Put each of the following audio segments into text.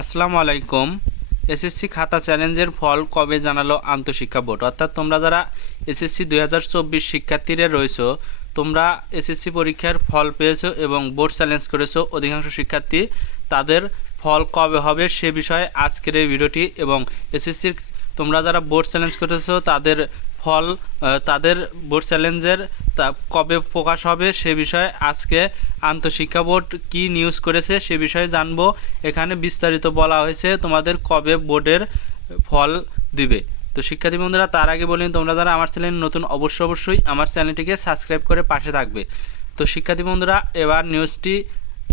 আসসালামু আলাইকুম। এসএসসি খাতা চ্যালেঞ্জের ফল কবে জানালো আন্তঃশিক্ষা বোর্ড? অর্থাৎ তোমরা যারা এসএসসি 2024 শিক্ষার্থীরা রয়েছো, তোমরা এসএসসি পরীক্ষার ফল পেয়েছো এবং বোর্ড চ্যালেঞ্জ করেছো। অধিকাংশ শিক্ষার্থী তাদের ফল কবে হবে সে বিষয়ে আজকের এই ভিডিওটি। এবং এসএসসির তোমরা যারা বোর্ড চ্যালেঞ্জ করেছো তাদের ফল তাদের বোর্ড চ্যালেঞ্জের কবে প্রকাশ হবে সে বিষয়ে আজকে আন্তঃশিক্ষা বোর্ড কী নিউজ করেছে সে বিষয়ে জানবো। এখানে বিস্তারিত বলা হয়েছে তোমাদের কবে বোর্ডের ফল দিবে। তো শিক্ষার্থী বন্ধুরা, তার আগে বলি তোমরা যারা আমার চ্যানেল নতুন অবশ্যই আমার চ্যানেলটিকে সাবস্ক্রাইব করে পাশে থাকবে। তো শিক্ষার্থী বন্ধুরা, এবার নিউজটি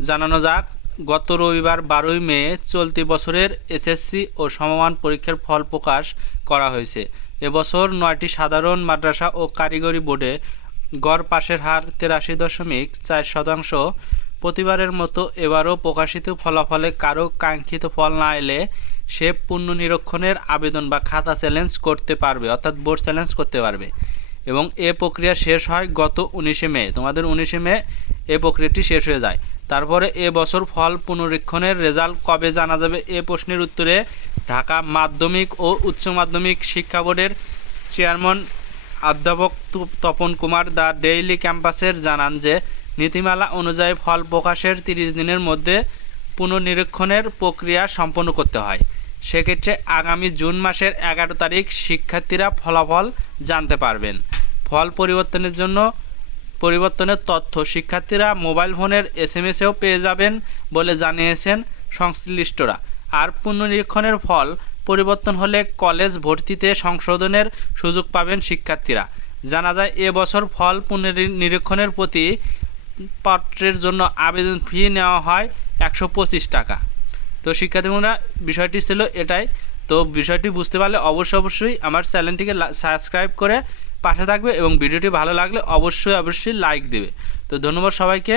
জানানো যাক। গত রবিবার 12ই মে চলতি বছরের এসএসসি ও সমমান পরীক্ষার ফল প্রকাশ করা হয়েছে। এবছর 9টি সাধারণ মাদ্রাসা ও কারিগরি বোর্ডে গড় পাশের হার 83.4%। প্রতিবারের মতো এবারও প্রকাশিত ফলাফলে কারো কাঙ্ক্ষিত ফল না এলে সে পুনর্নিরীক্ষণের আবেদন বা খাতা চ্যালেঞ্জ করতে পারবে, অর্থাৎ বোর্ড চ্যালেঞ্জ করতে পারবে। এবং এ প্রক্রিয়া শেষ হয় গত 19শে মে। তোমাদের 19শে মে এ প্রক্রিয়াটি শেষ হয়ে যায়। তারপরে এ বছর ফল পুনরীক্ষণের রেজাল্ট কবে জানা যাবে এ প্রশ্নের উত্তরে ঢাকা মাধ্যমিক ও উচ্চ মাধ্যমিক শিক্ষা বোর্ডের চেয়ারম্যান অধ্যাপক তপন কুমার দ্য ডেইলি ক্যাম্পাসের জানান যে নীতিমালা অনুযায়ী ফল প্রকাশের 30 দিনের মধ্যে পুনর্নিরীক্ষণের প্রক্রিয়া সম্পন্ন করতে হয়। সেক্ষেত্রে আগামী জুন মাসের 11 তারিখ শিক্ষার্থীরা ফলাফল জানতে পারবেন। ফল পরিবর্তনের তথ্য শিক্ষার্থীরা মোবাইল ফোনের SMS-এও পেয়ে যাবেন বলে জানিয়েছেন সংশ্লিষ্টরা। আর পুনর্নিরীক্ষণের ফল পরিবর্তন হলে কলেজ ভর্তিতে সংশোধনের সুযোগ পাবেন শিক্ষার্থীরা। জানা যায় এবছর ফল পুনর্নিরীক্ষণের প্রতি পত্রের জন্য আবেদন ফি নেওয়া হয় 125 টাকা। তো শিক্ষার্থীরা, বিষয়টি ছিল এটাই। তো বিষয়টি বুঝতে পারলে অবশ্যই আমার চ্যানেলটিকে সাবস্ক্রাইব করে পাশে থাকবে এবং ভিডিওটি ভালো লাগলে অবশ্যই লাইক দেবে। তো ধন্যবাদ সবাইকে।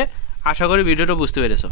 আশা করি ভিডিওটা বুঝতে পেরেছো।